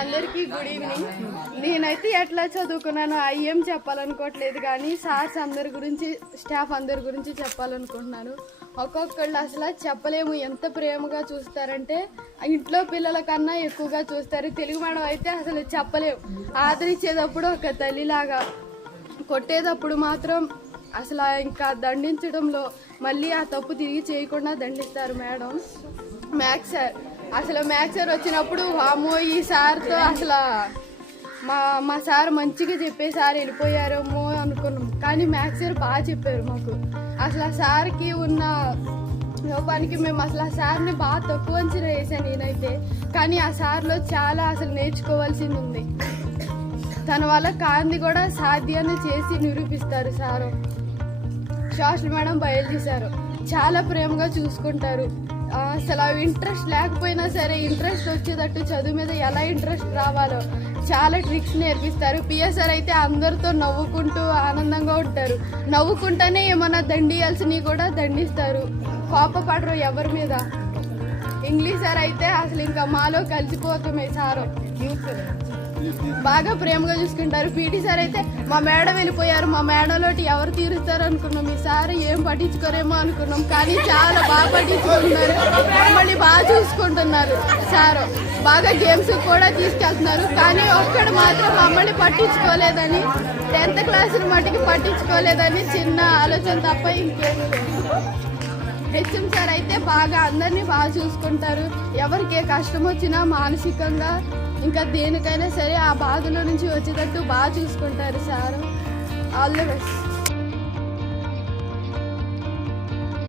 అందరికీ good evening. నేనైతే ఎట్లా చదువుకున్నానో అయ్యేం చెప్పాలనుకోవట్లేదు, కానీ సార్స్ అందరి గురించి, స్టాఫ్ అందరి గురించి చెప్పాలనుకుంటున్నాను. ఒక్కొక్కళ్ళు అసలు చెప్పలేము, ఎంత ప్రేమగా చూస్తారంటే ఇంట్లో పిల్లల కన్నా ఎక్కువగా చూస్తారు. తెలుగు మేడం అయితే అసలు చెప్పలేము. ఆదరించేటప్పుడు ఒక తల్లిలాగా, కొట్టేటప్పుడు మాత్రం అసలు ఇంకా దండించడంలో మళ్ళీ ఆ తప్పు తిరిగి చేయకుండా దండిస్తారు మేడం. మ్యాథ్స్ సార్, అసలు మ్యాథ్స్ సార్ వచ్చినప్పుడు వామో ఈ సార్తో అసలు మా సార్ మంచిగా చెప్పే సార్ వెళ్ళిపోయారేమో అనుకున్నాం, కానీ మ్యాథ్స్ సార్ బాగా చెప్పారు మాకు. అసలు ఆ సార్కి ఉన్న లోపానికి మేము అసలు ఆ సార్ని బాగా తక్కువ అంచనా వేసాను నేనైతే. కానీ ఆ సార్లో చాలా అసలు నేర్చుకోవాల్సింది ఉంది. తన వల్ల కాంతి కూడా సాధ్యాన్ని చేసి నిరూపిస్తారు sir. Social madam biology sir చాలా ప్రేమగా చూసుకుంటారు. అసలు ఇంట్రెస్ట్ లేకపోయినా సరే ఇంట్రెస్ట్ వచ్చేటట్టు చదువు మీద ఎలా ఇంట్రెస్ట్ రావాలో చాలా ట్రిక్స్ నేర్పిస్తారు. పిఎస్ఆర్ అయితే అందరితో నవ్వుకుంటూ ఆనందంగా ఉంటారు. నవ్వుకుంటూనే ఏమన్నా దండియాల్సినవి కూడా దండిస్తారు, కోపపడరు ఎవరి మీద. ఇంగ్లీష్ సార్ అయితే అసలు ఇంకా మాలో కలిసిపోతామే సారు, బాగా ప్రేమగా చూసుకుంటారు. పీటీ సార్ అయితే మా మేడం వెళ్ళిపోయారు, మా మేడంలోటి ఎవరు తీరుస్తారు అనుకున్నాం. ఈ సార్ ఏం పట్టించుకోరేమో అనుకున్నాం, కానీ చాలా బాగా పట్టించుకుంటున్నారు, మమ్మల్ని బాగా చూసుకుంటున్నారు. సారు బాగా గేమ్స్ కూడా తీసుకెళ్తున్నారు, కానీ ఒక్కడు మాత్రం మమ్మల్ని పట్టించుకోలేదని, 10th క్లాస్ మటుకి పట్టించుకోలేదని చిన్న ఆలోచన తప్ప ఇంకేం లేదు. హెచ్ఎం సార్ అయితే బాగా అందరినీ బాగా చూసుకుంటారు. ఎవరికి కష్టం వచ్చినా మానసికంగా ఇంకా దేనికైనా సరే ఆ బాధలో నుంచి వచ్చేటట్టు బాగా చూసుకుంటారు సార్. All the best.